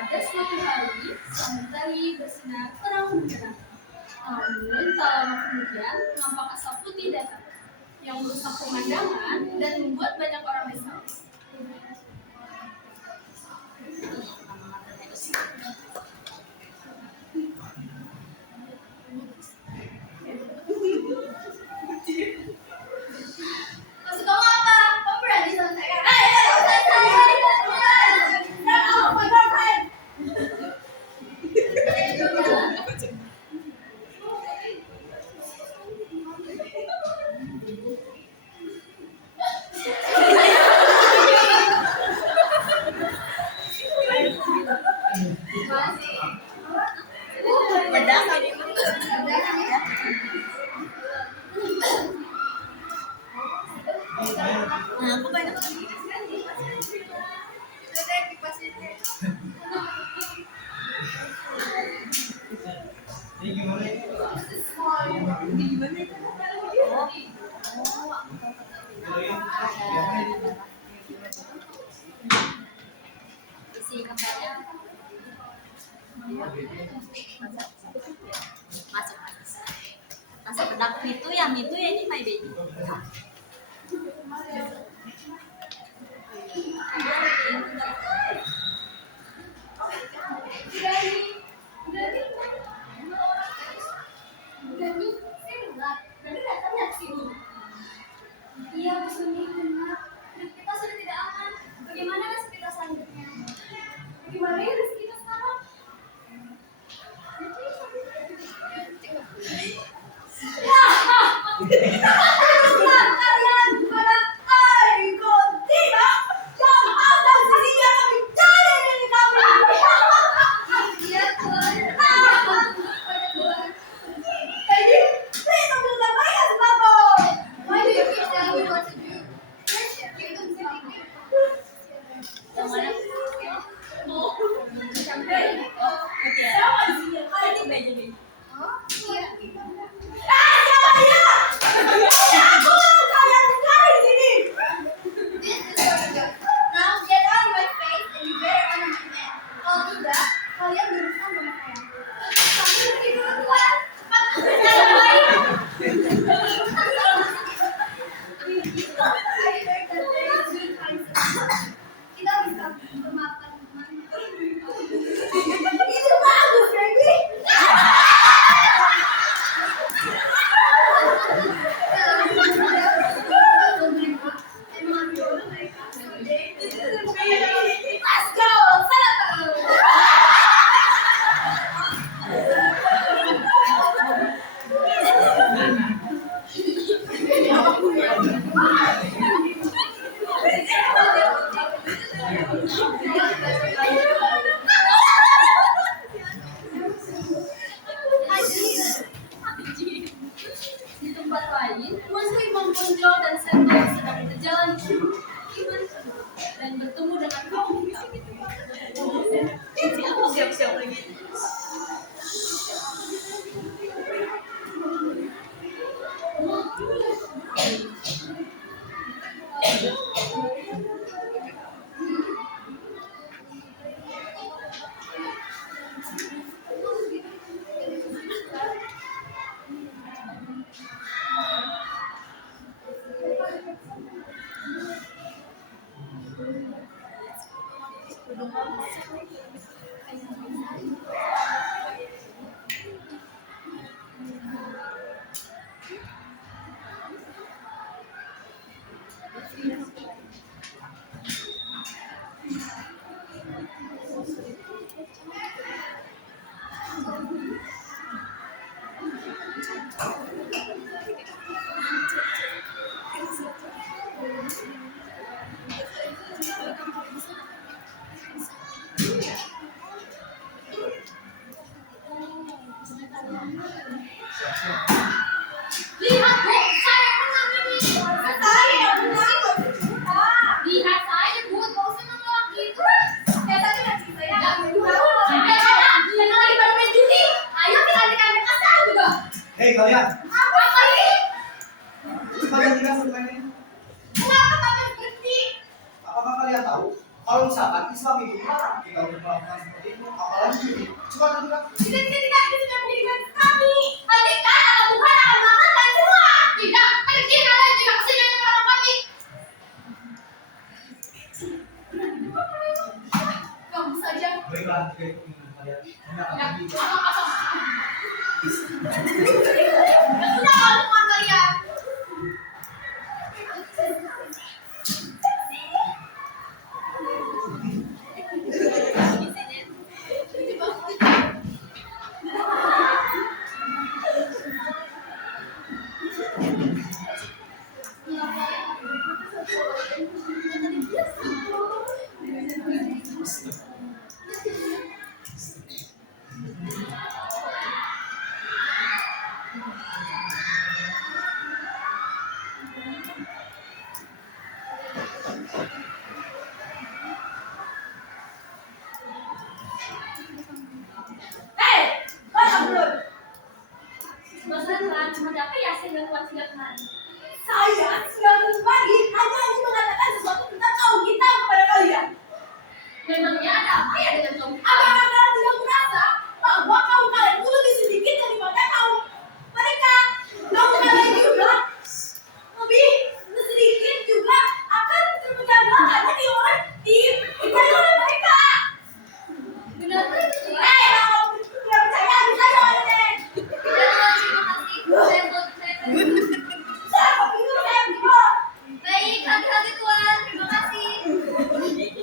Pada suatu hari, matahari bersinar terang benderang. Namun, tak lama kemudian, nampak asap putih datang yang merusak pemandangan dan membuat banyak orang risau. Maksud kamu apa? Kamu berani sama saya? Aku banyak isi kampanye masuk masuk pendapur itu yang itu ya ini my baby. Iya, Suni, benar. Kita sudah tidak aman. Bagaimana nasib kita selanjutnya? Bagaimana ya nasib kita sekarang? Kalian pada tidak yang ada di sini yang lebih jauh dari kami. Iya, Tuhan. Baby, please don't do that. Why do you keep telling me what to do? Yang mana? Sampai. Oke. Ini baju nih. Oh, iya. Siapa dia? Aku kalian sekali di sini. This is for you. Now get out of my face and you better honor my man. Kalau tidak, kalian berurusan sama saya. Sampai pergi dulu, Tuhan. Kita bisa memaafkan teman. Itu bagus, baby. Let's go! Di tempat lain, Muslim Bonjol dan Sentol sedang berjalan dan bertemu dengan kaum hitam. Aku siap-siap lagi. melakukan seperti itu, apalagi coba kamu bilang. Tidak, ini sudah menjadikan kami. Hentikan atau Tuhan akan melakukan semua. Tidak, pergi kalian jika kesini dengan orang kami. Kamu saja. Baiklah, jika itu keinginan kalian, kami akan Ya, pergi. apa? Sudah kalau teman kalian. Bosanlah, ada apa ya saya dengan kewajiban? Saya sudah berbagi hanya ingin mengatakan sesuatu tentang kaum kita kepada kalian. Memangnya ada apa ya dengan kamu? Apakah kalian tidak merasa bahwa kaum kalian itu lebih sedikit daripada kaum mereka? Kaum kalian juga lebih sedikit juga akan terpecah belah karena dikuasai oleh mereka. Benarkah itu tuh? Kalau tidak percaya bisa jangan deh. Terima kasih. Saya begitu saya begitu. Baik, hati-hati Tuan. Terima kasih.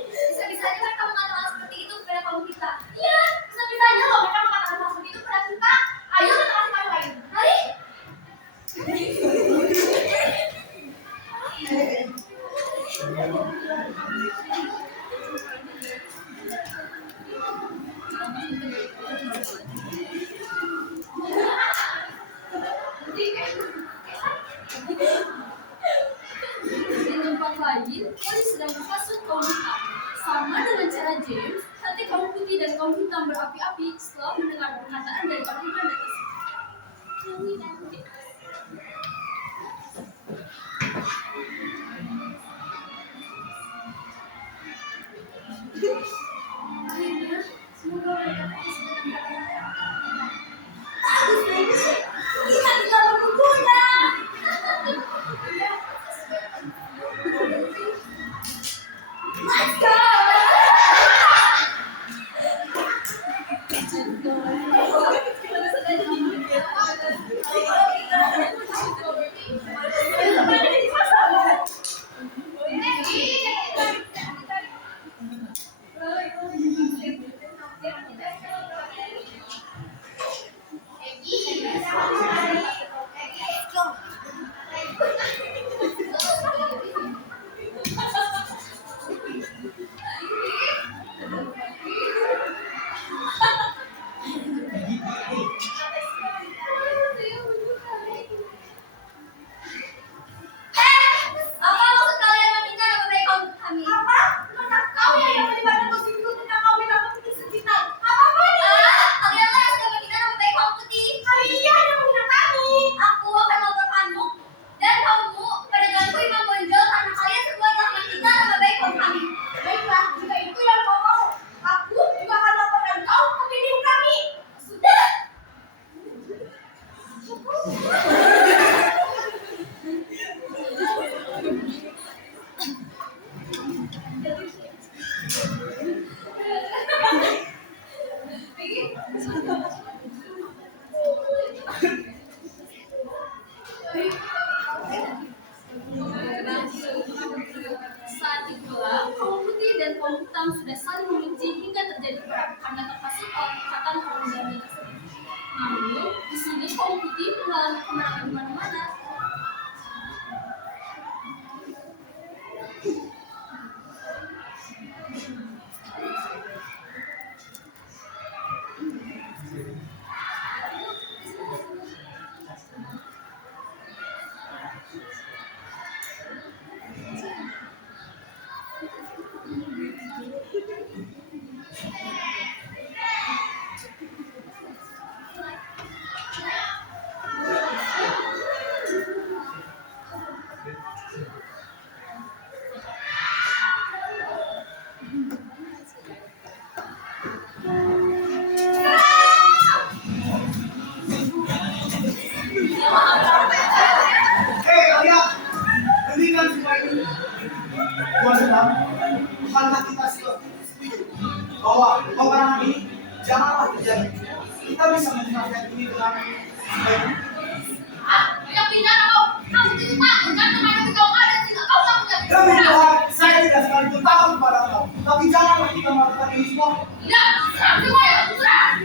Bisa-bisanya mereka mengatakan seperti itu kepada kaum kita. Iya, bisa-bisanya loh mereka mengatakan hal seperti itu kepada kita. Ayo kita kasih kamu lain. Mari. Di tempat lain, polis sedang menghasut kaum hitam. Sama dengan cara James, hati kaum putih dan kaum hitam berapi-api setelah mendengar perkataan dari orang Belanda tersebut. Akhirnya, semoga mereka Bagus, baby. Kita tinggal berkumpulnya. Let's go. Apa maksud kalian meminta nama baik kaum kami? Apa? Maka kau yang melibatkan gosip itu tentang kaum yang putih sekitar. Apa-apanya? Kalianlah yang sudah meminta nama baik kaum putih. Kalian yang menghina kami. Aku akan melaporkan kamu dan kamu pada Tuanku Imam Bonjol karena kalian semua telah meminta nama baik kaum kami. Baiklah, jika itu yang kau mau, aku juga akan laporkan kau ke bidim kami. Sudah. Saat itulah kaum putih dan kaum hitam sudah saling membenci hingga terjadi perang karena terpasut oleh perkataan kaum Belanda tersebut. Namun di sini kaum putih mengalami kemenangan di mana-mana. bahwa peperangan ini janganlah terjadi. Kita bisa menjelaskan ini dengan baik. Banyak bicara kau. Kamu tidak takut kan menghadapi kau ada tidak kau takut dan Demi Tuhan, saya tidak sekalipun takut kepada kau. Tapi janganlah kita melakukan ini semua. tidak serang semua ya serang.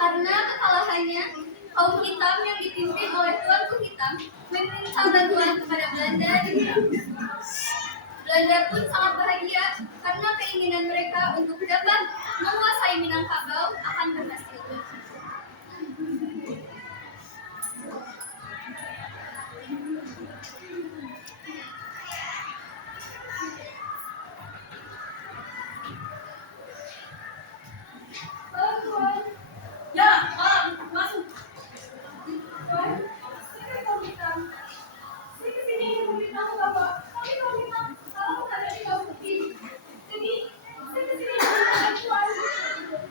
Karena kekalahannya, kaum hitam yang dipimpin oleh Tuanku Hitam meminta bantuan kepada Belanda di perang. Belanda pun sangat bahagia karena keinginan mereka untuk dapat menguasai Minangkabau akan berhasil. Ya, masuk. Tuan, saya kaum hitam. Saya kesini ingin memberitahu Bapak, kami kaum hitam salah menghadapi kaum putih. Jadi, saya kesini ingin meminta Tuan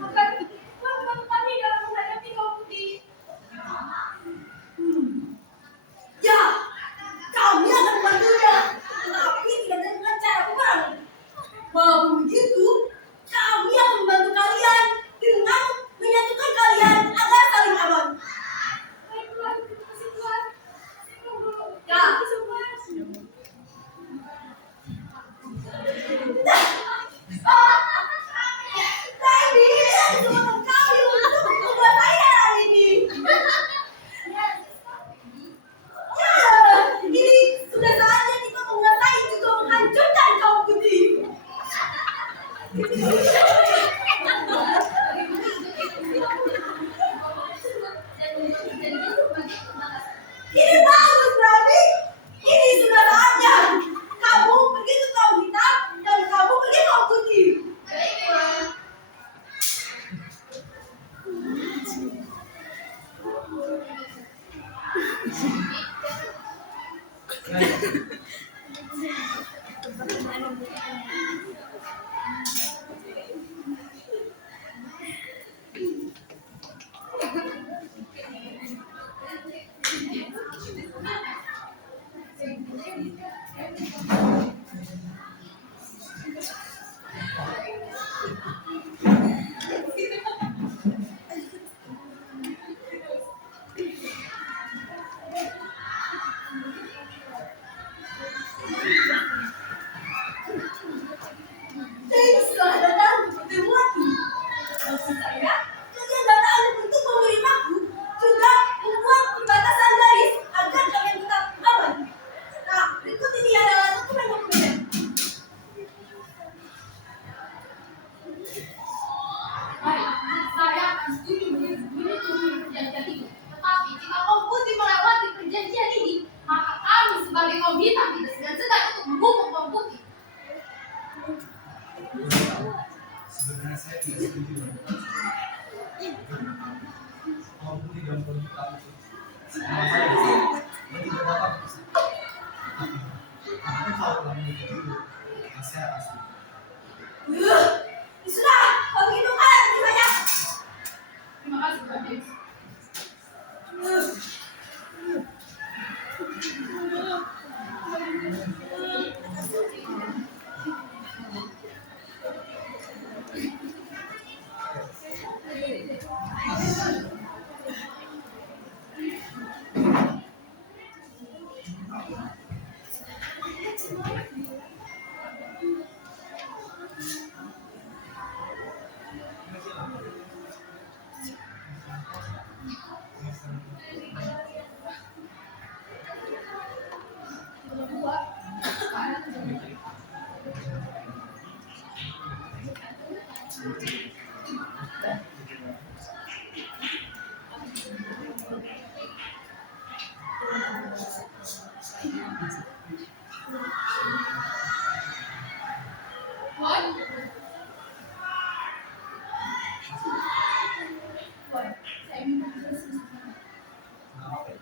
agar Tuan membantu kami dalam menghadapi kaum putih. Ya, kami akan membantunya, tetapi tidak dengan cara perang. Walau begitu, kami akan membantu kalian dengan menyatukan kalian agar saling aman. Baik Tuan, terima kasih Tuan. Saya tunggu. Ya. Semua. Nah ini kesempatan kami untuk membuat saya hari ini. Ya, ini sudah saatnya kita menguasai juga menghancurkan kaum putih. Ini bagus, Brady. Ini sudah saatnya. Kamu pergi ke kaum hitam dan kamu pergi ke kaum putih. Baik Tuan. Saya sudah datang untuk bertemu. Maksud saya, kalian datang untuk memberi maku, juga membuat pembatasan garis agar kalian tetap aman. Nah, berikut ini adalah dokumen-dokumennya. Baik, saya akan setuju menyetujui perjanjian ini. Tetapi jika kaum putih melewati perjanjian ini, maka kami sebagai kaum hitam tidak segan-segan untuk menghukum kaum putih. Sebenarnya saya tidak setuju. Kaum putih dan kaum hitam itu sama saja dan tidak dapat bersatu. Tapi kalau kamu itu dulu, maka saya akan setuju. Sudah, kalau gitu kalian pergi saja. Terima kasih Tuan James. Boy, boy, saya minta bersih. Nah, oke.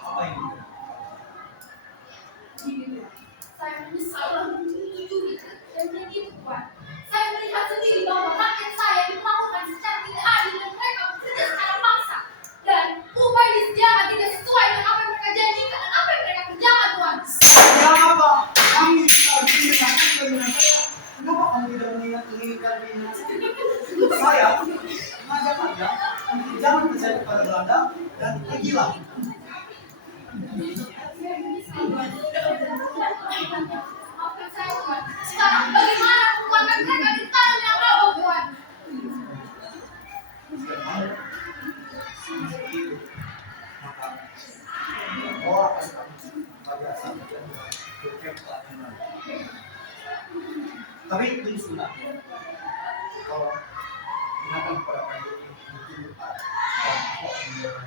Apa ini? Gini, saya menyesal telah menyetujui dan begitu kuat. Saya melihat sendiri bahwa rakyat saya diperlakukan secara tidak adil dan mereka bekerja secara paksa. Dan upah yang disediakan tidak sesuai dengan apa yang mereka janjikan dan apa yang mereka kerjakan, Tuhan. Kenapa? Kami tidak menginginkan keinginan saya. Kenapa kamu tidak menginginkan keinginan saya? Mengajak Anda untuk jangan percaya kepada Belanda dan pergilah. Saya menyesal, Tuhan. Maafkan saya, Tuhan. Sekarang bagaimana mengeluarkan mereka di tanah yang rawat, Tuhan? Jika mau seperti itu, maka bawa kasih kami pada saat dan berkep pelayanan. Tapi tunggu sebentar. Kalau gunakan kepada prajurit ini itu dan kok menjadi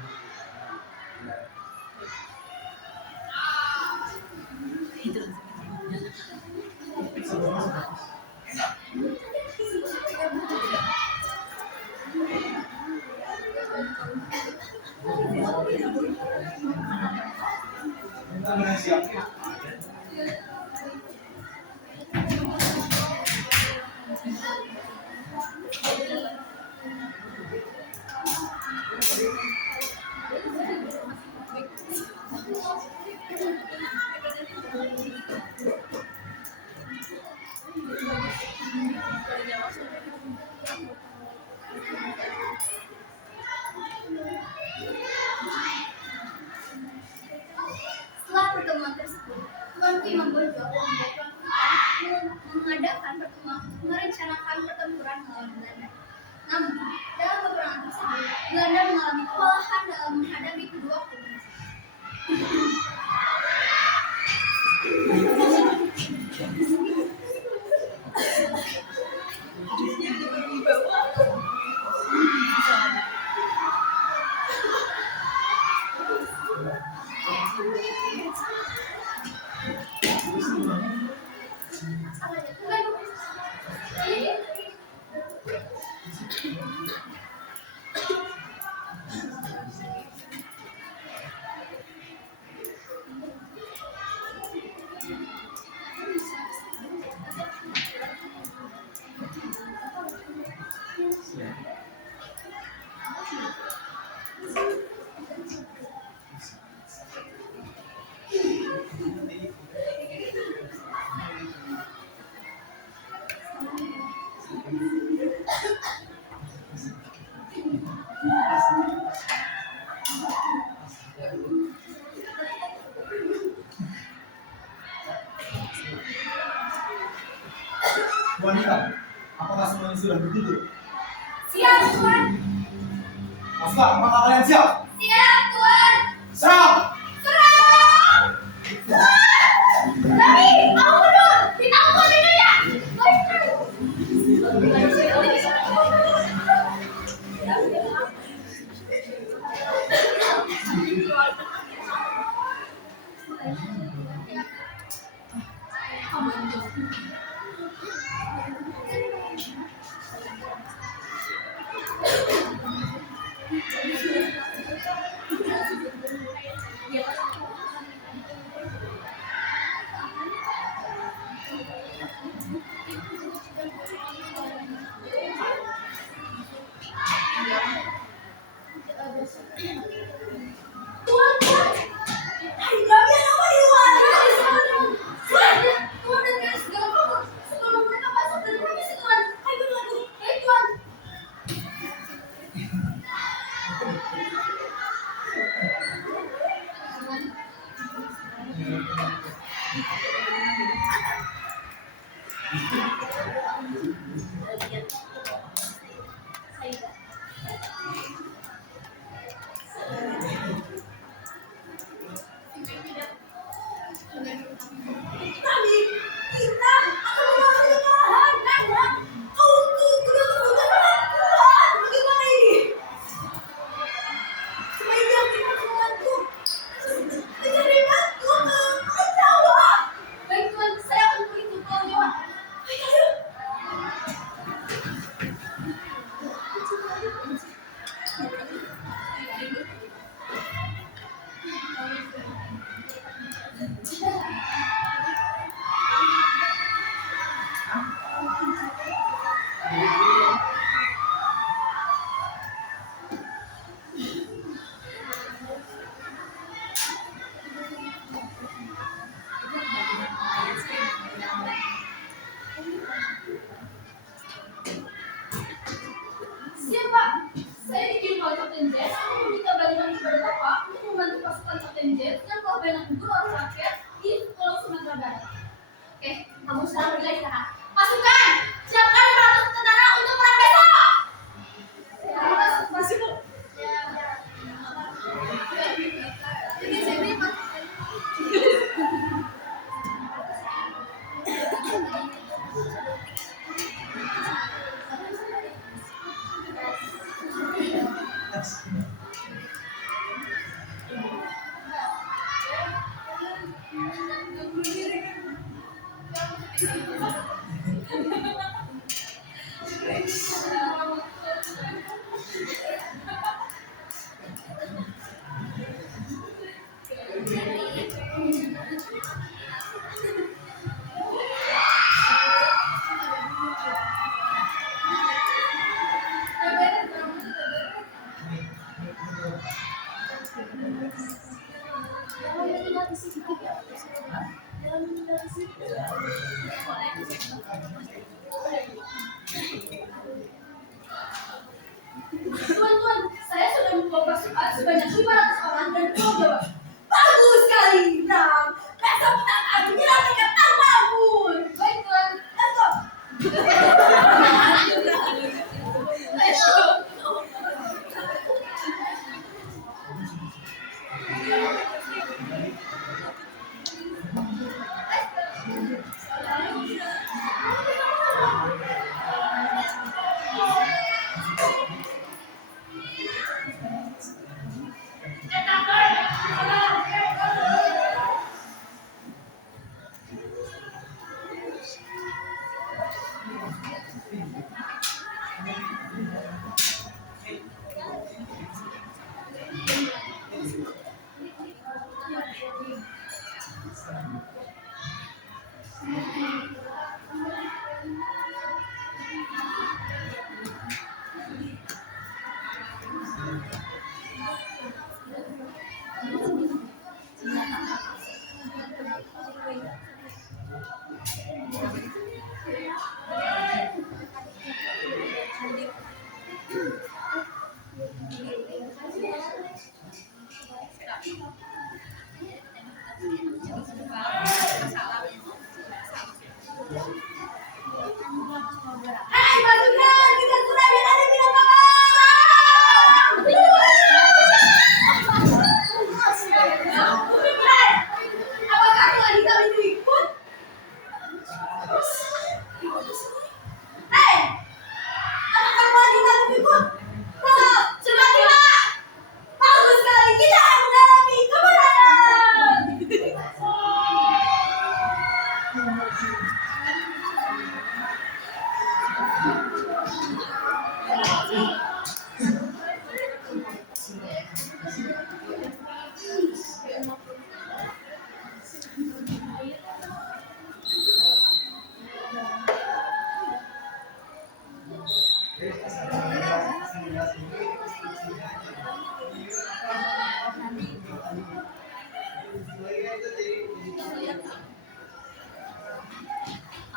dengan siapa? Setelah pertemuan tersebut, Tuan Ku Imam Bonjol membuat mengadakan pertemuan merencanakan pertempuran melawan Belanda. Namun, dalam peperangan tersebut, Belanda mengalami kewalahan dalam menghadapi kedua kubu. Wanita, apakah semuanya sudah ditutup? Siap, Tuan! Pasukan, apakah kalian siap? Siap, Tuan! Serang! Serang! Tapi, kamu mundur! Ditangkap pintunya! Siap, Pak. Saya dikirim oleh Kapten Jet untuk meminta bantuan kepada Bapak untuk membantu pasukan Kapten Jet dan korban yang gugur oleh rakyat di Pulau Sumatera Barat. Oke, kamu sekarang pergi istirahat. Pasukan, siapkan 500 tentara untuk perang besok. Masih, Bu. Ini saya beri, Pak. Tuan, saya sudah membawa pasukan sebanyak 500 orang dari Pulau Jawa. Bagus sekali, Bram. Besok kita akan menyelamatkan namamu. Baik, Tuan. Let's go. Hai pasukan, kita sudah berada di lapangan. Apakah wanita itu ikut? Hei, apakah wanita itu ikut? Sudah tidak. Bagus sekali, kita akan mengalami kemenangan.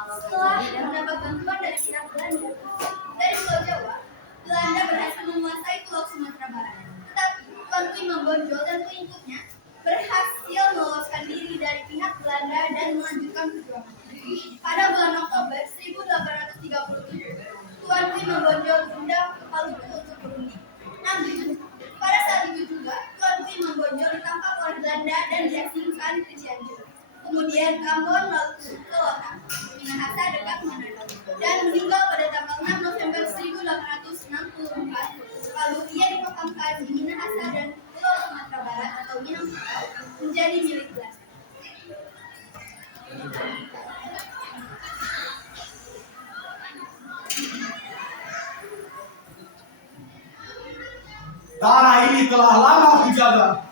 Setelah mendapat bantuan dari pihak Belanda dari Pulau Jawa, Belanda berhasil menguasai Pulau Sumatera Barat. Tetapi Tuan Kui Membonjol dan pengikutnya berhasil meloloskan diri dari pihak Belanda dan melanjutkan perjuangan. Pada bulan Oktober 1837, Tuan Kui Membonjol diundang ke Paluku untuk berunding. Namun, pada saat itu juga Tuan Kui Membonjol ditangkap oleh Belanda dan diasingkan ke Cianjur. Kemudian Kambon lalu ke Lothar, Minahasa dekat Manado, dan meninggal pada tanggal 6 November 1864. Lalu ia dimakamkan di Minahasa dan Pulau Sumatera Barat atau Minangkabau menjadi milik Belanda. Tanah ini telah lama kujaga.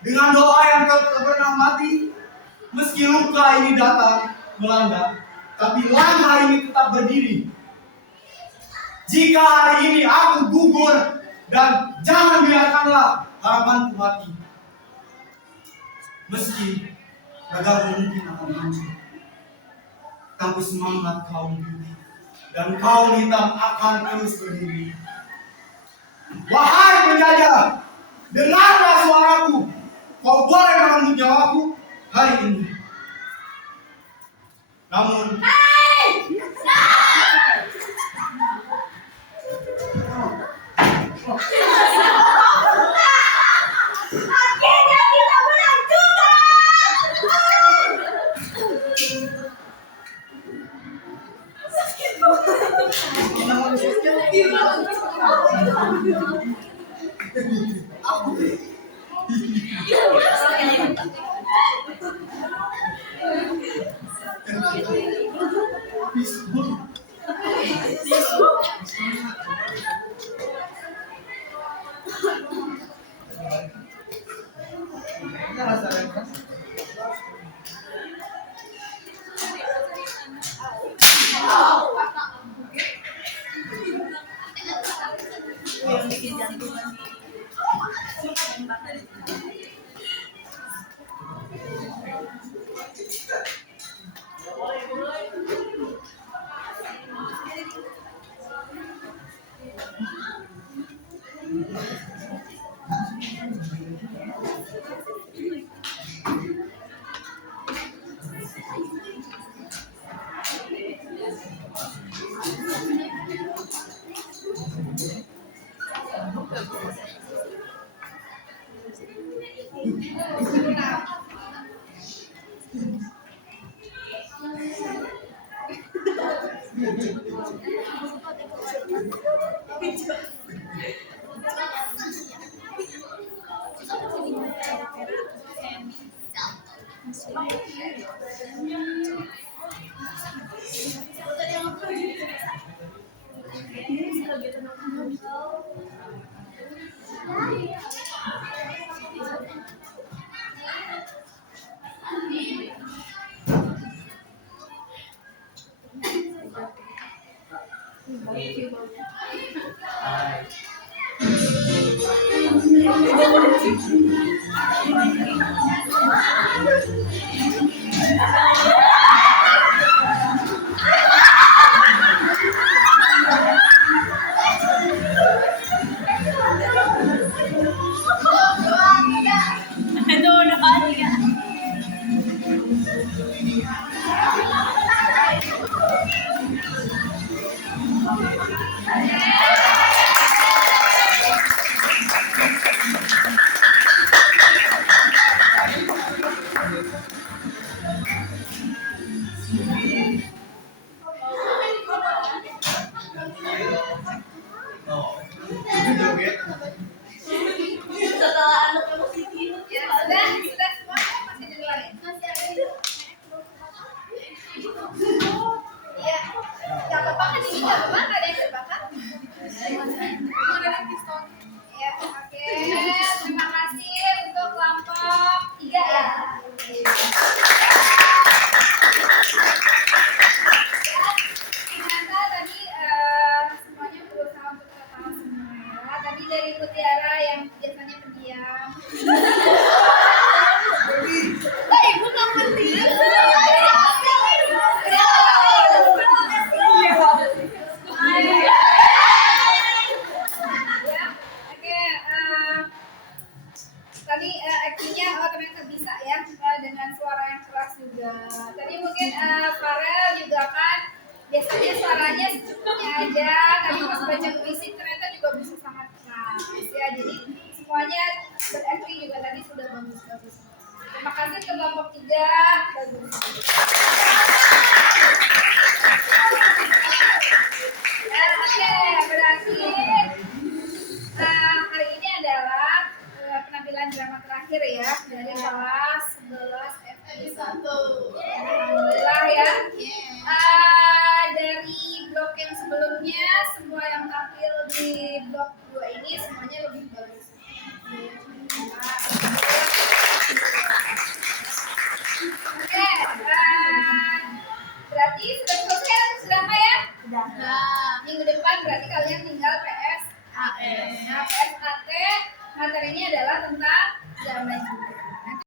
Dengan doa yang tak pernah mati, meski luka ini datang melanda, tapi langkah ini tetap berdiri. Jika hari ini aku gugur, dan jangan biarkanlah harapanku mati. Meski negara mungkin akan hancur, tapi semangat kaum putih dan kaum hitam akan terus berdiri. Wahai penjajah, dengarlah suaraku. Kau boleh merenggut nyawaku hari ini. Namun, Akhirnya kita menang juga. Yang bikin jantungan setelah anak positif Ya, sudah semua masih di luar ya? Masih ada itu. Iya. Gak apa-apa kan ini gak apa-apa, gak ada yang terbakar. Ya, oke. Terima kasih untuk kelompok 3 ya. Ternyata tadi semuanya berusaha untuk ketawa semua ya. Tadi dari Mutiara yang biasanya pendiam. Ibu nggak pendiam. Oke, tadi actingnya ternyata bisa ya dengan suara yang keras juga. Tadi mungkin Farel juga kan biasanya suaranya secukupnya aja. Tadi pas baca puisi ternyata juga bisa sangat keras ya. Jadi semuanya berakting juga tadi sudah bagus-bagus. Terima kasih ke kelompok 3. Bagus. Oke, berarti hari ini adalah penampilan drama terakhir ya dari kelas 11 FI1. Alhamdulillah ya. Dari blok yang sebelumnya semua yang tampil di blok 2 ini semuanya lebih bagus. Oke, berarti sudah selesai drama ya? Minggu depan berarti kalian tinggal PSAT. Nah, PSAT materinya adalah tentang drama juga.